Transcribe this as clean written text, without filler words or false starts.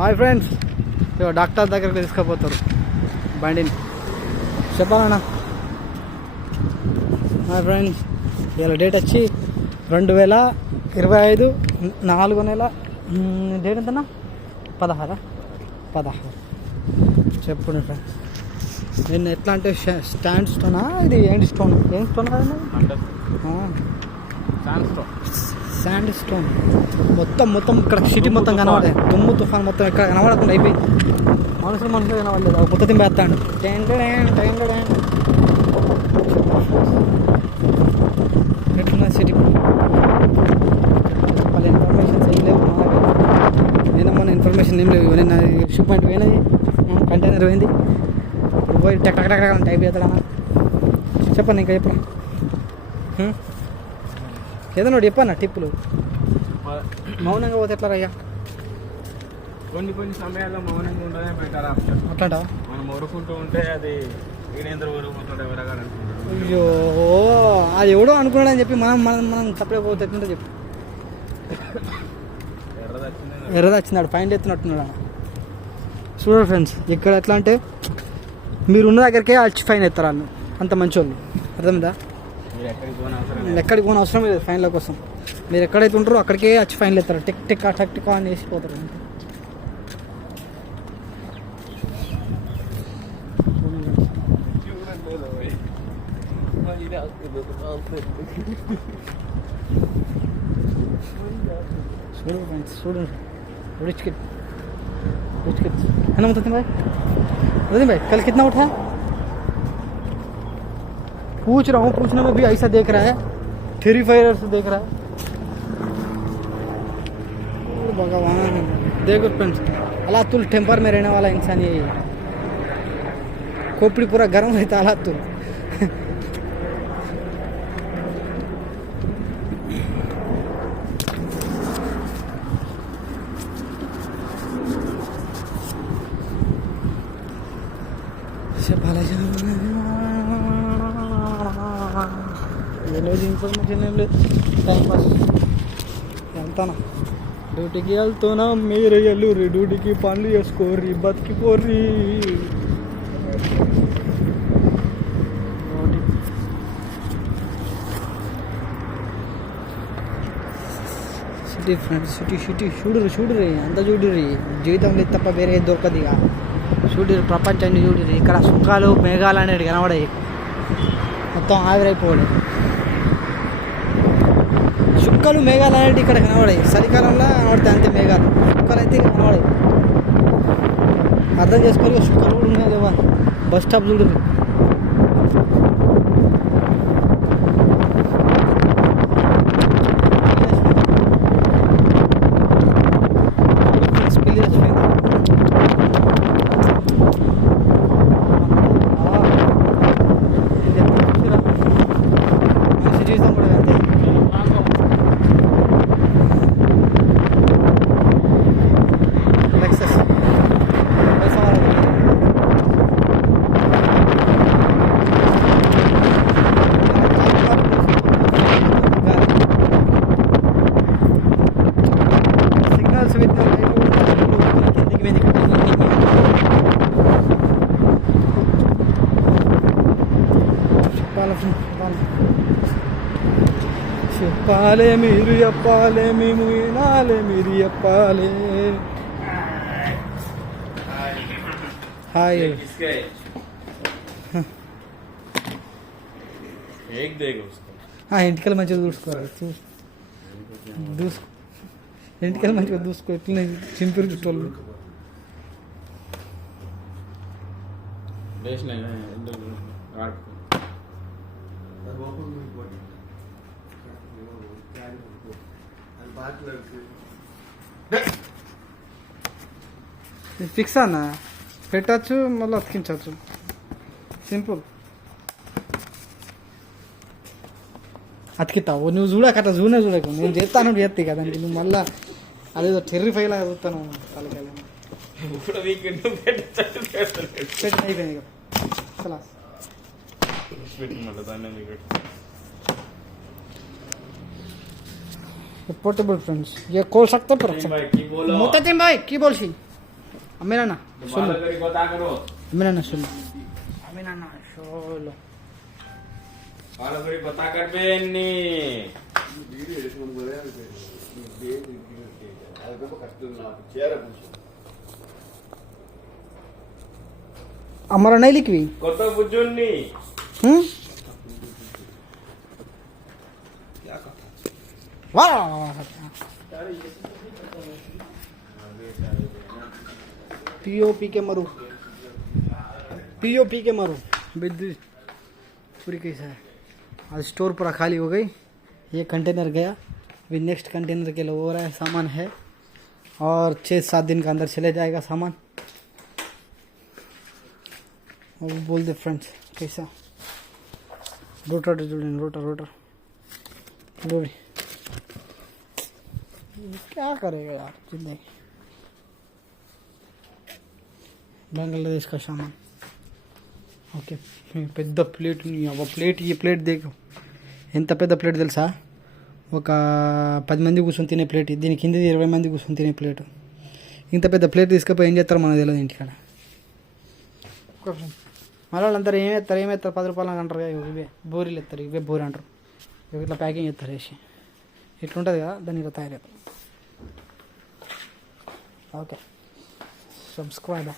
Hi friends, doctor దగ్గరికి తీసుకుపోతారు బండిని. చెప్పాలన్నా. హాయ్ ఫ్రెండ్స్, ఇలా డేట్ వచ్చి 2025 4వ నెల. డేట్ ఎంతన్నా? 16. చెప్పండి ఫ్రెండ్స్. నేను ఎట్లా అంటే స్టాండ్ స్టోనా, ఇది ఏంటి స్టోన్? ఏం స్టోన్ కదండి? Sand stone. మొత్తం ఇక్కడ సిటీ మొత్తం కనబడదు. దుమ్ము తుఫాన్ మొత్తం ఇక్కడ కనబడకుండా అయిపోయింది. మనుషులు కనబడలేదు. ఒక కొత్త తింపి వేస్తాడు. ఎట్లున్నా సిటీ వాళ్ళ ఇన్ఫర్మేషన్స్ ఏం లేవు. నేను మన ఇన్ఫర్మేషన్ ఏం లేవు. ఇవన్నీ షిప్మెంట్ పోయినది, కంటైనర్ పోయింది. పోయి టక్ టైప్ చేస్తాడన్నా. చెప్పండి, ఇంకా చెప్పరా. ఏదన్నా ఒకటి చెప్పన్నా టిప్పులు. మౌనంగా పోతే ఎట్లా రయ్యా? కొన్ని సమయాల్లో మౌనంగా ఉండదే బెటర్ ఆప్షన్. అట్లాంటా? మనం ఊరుకుంటూ ఉంటే అది ఊరుకుంటాడు ఎవరగా. అయ్యో, అది ఎవడో అనుకున్నాడని చెప్పి మనం తప్పే పోతే ఎట్లుంటే చెప్పు. ఎర్రది వచ్చిందాడు, ఫైన్ ఎత్తున్నట్టున్నాడు అన్న. చూడండి ఫ్రెండ్స్, ఇక్కడ ఎట్లా అంటే మీరు ఉన్న దగ్గరికే వచ్చి ఫైన్ ఎత్తారు వాళ్ళు. అంత మంచి వాళ్ళు. అర్థమైందా? ఎక్కడికి పోని అవసరం లేదు ఫైన్ల కోసం. మీరు ఎక్కడైతే ఉంటారో అక్కడికే వచ్చి ఫైన్లు ఎత్తారు. టెక్ అని వేసిపోతారు. చూడండి ఫ్రెండ్స్, చూడండి. रिच किड है ना मुतसिम भाई कल कितना उठा? पूछ रहा हूँ, पूछने में भी ऐसा देख रहा है, थ्री फायर से देख रहा है. भगवान, देखो फ्रेंड्स, अलातुल टेम्पर में रहने वाला इंसान ये खोपड़ी पूरा गर्म रहता है. अलातुल ఈరోజు ఇన్ఫర్మేషన్ ఏం లేదు, టైంపాస్. వెళ్తానా డ్యూటీకి వెళ్తున్నా, మీరు ఎల్లుర్రి డ్యూటీకి పనులు చేసుకోర్రి, బతికిపోర్రి. సిటీ ఫ్రెండ్స్, సిటీ చూడుర్రి అంతా చూడుర్రి. జీవితంలో తప్ప వేరే దొరకదు ఇక. చూడుర్రి, ప్రపంచాన్ని చూడుర్రి. ఇక్కడ సుఖాలు మేఘాలు అనేది కనబడాయి. మొత్తం ఆవిరైపోవాలి. చుక్కలు మేఘాలు అనేవి ఇక్కడ కనబడాయి. చలికాలంలో కనబడతాయి అంతే మేఘాలు. చుక్కలు అయితే కనబడాయి. అర్థం చేసుకోవాలి. చుక్కలు కూడా ఉన్నాయి లేవా? బస్ స్టాప్ చూడు. చెప్పాలే మీరు చెప్పాలే, మేము వినాలే మీరు చెప్పాలే. హాయ్, ఇంటికల్ మంచిగా చూసుకోవాలి. ఇంటికల్ మంచిగా చూసుకో. ఎట్లా చింపిరి చుట్టోళ్ళు. ఫిక్స్ అన్న, పెట్టచ్చు మళ్ళీ అతికించవచ్చు. సింపుల్. అతికిస్తావు నువ్వు చూడకట్ట, చూడకు. నేను చేస్తాను చేస్తే కదా నువ్వు మళ్ళీ అదేదో టెర్రిఫై లాగా చూస్తాను. తలకాయ అయిపోయింది ఇక. पोर्टेबल फ्रेंड्स, ये खोल सकते पर मुतसिम भाई की बोल सी అమ్మేనా बाल करी बता करो అమ్మేనా సొల్లు అమ్మేనా షోలో बाल करी बता कर बेनी అమ్మరా నైలిక్వి కొత్త బుజ్జున్ని వా पीओपी के मरो बिजली पूरी कैसा है। आज स्टोर पूरा खाली हो गई। ये कंटेनर गया, अभी नेक्स्ट कंटेनर के लिए हो रहा है सामान है, और 6-7 दिन के अंदर चले जाएगा सामान। और बोल दे फ्रेंड्स कैसा रोटर रोटर रोटर रोटर क्या करेगा यार जिंदगी। బంగ్లాదేశ్ का सामान ఓకే పెద్ద ప్లేట్ ప్లేట్ ఈ ప్లేట్ దేకు ఎంత పెద్ద ప్లేట్ తెలుసా, ఒక 10 మంది కూర్చొని తినే ప్లేట్, దీని కిందది 20 మంది కూర్చొని తినే ప్లేట్. ఇంత పెద్ద ప్లేట్ తీసుకపోయి ఏం చేస్తారో మనకు తెలియదు ఇంటికాడ. మళ్ళీ వాళ్ళందరూ ఏమేస్తారు 10 రూపాయలు అంటారు, ఇవే బోరీలు ఎత్తారు, ఇవే బోరీ అంటారు, ఇట్లా ప్యాకింగ్ చేస్తారు వేసి ఇట్లుంటుంది కదా, దాన్ని ఇలా తయారవుతారు. Okay subscribe.